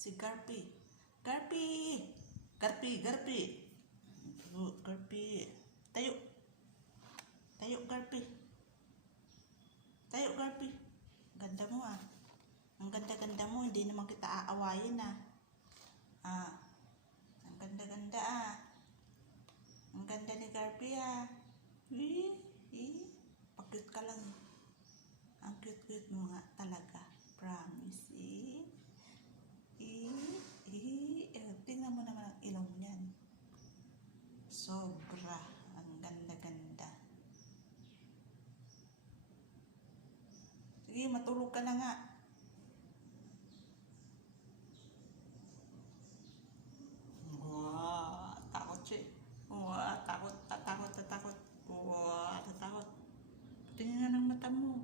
Si Garpi. Garpi! Garpi, Garpi. Oh, Garpi. Tayo. Tayo, Garpi. Tayo, Garpi. Ganda mo ah. Ang ganda-ganda mo. Hindi naman kita aawayin ah. Ah. Ang ganda-ganda ah. Ang ganda ni Garpi ah. Pa-cute ka lang. Ang cute-cute mo nga talaga. Promise eh. Tingnan mo naman ang ilong niyan. Sobra. Ang ganda-ganda. Sige, matulog ka na nga. Wow, takot siya. Wow, takot. Wow, takot. Tingnan nga ng mata mo.